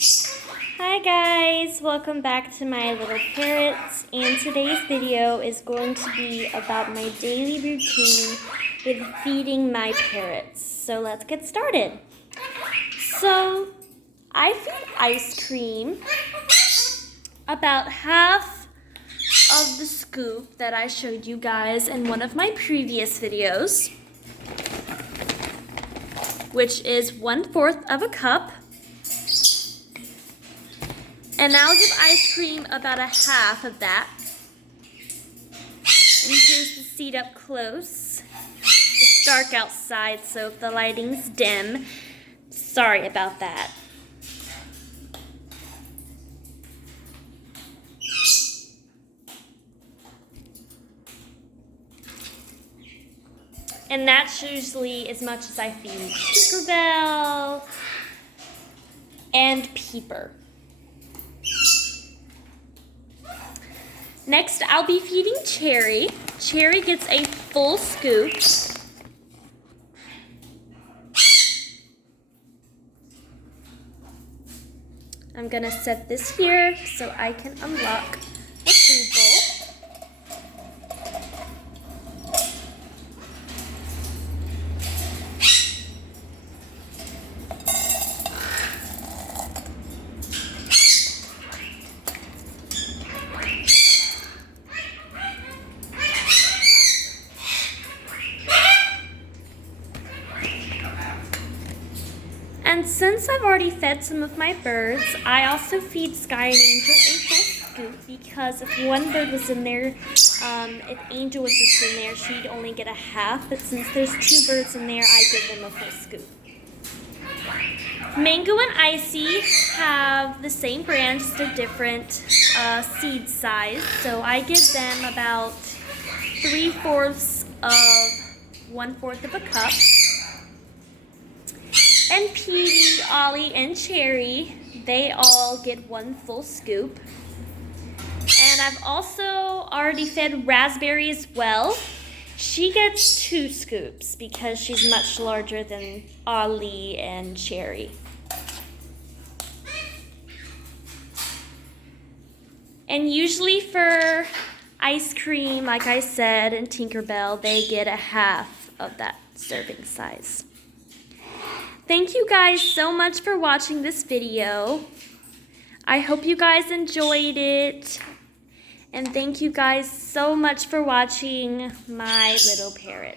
Hi guys, welcome back to my little parrots, and today's video is going to be about my daily routine with feeding my parrots. So let's get started. So I feed ice cream about half of the scoop that I showed you guys in one of my previous videos, which is 1/4 of a cup. And I'll give ice cream about a half of that. And here's the seat up close. It's dark outside, so if the lighting's dim, sorry about that. And that's usually as much as I feed Tinkerbell and Peeper. Next, I'll be feeding Cherry. Cherry gets a full scoop. I'm gonna set this here so I can unlock the food bowl. And since I've already fed some of my birds, I also feed Sky and Angel a full scoop, because if one bird was in there, if Angel was just in there, she'd only get a half. But since there's 2 birds in there, I give them a full scoop. Mango and Icy have the same brand, just a different seed size. So I give them about 3/4 of 1/4 of a cup. And Petey, Ollie, and Cherry, they all get 1 full scoop. And I've also already fed Raspberry as well. She gets 2 scoops because she's much larger than Ollie and Cherry. And usually for ice cream, like I said, and Tinkerbell, they get a half of that serving size. Thank you guys so much for watching this video. I hope you guys enjoyed it. And thank you guys so much for watching my little parrot.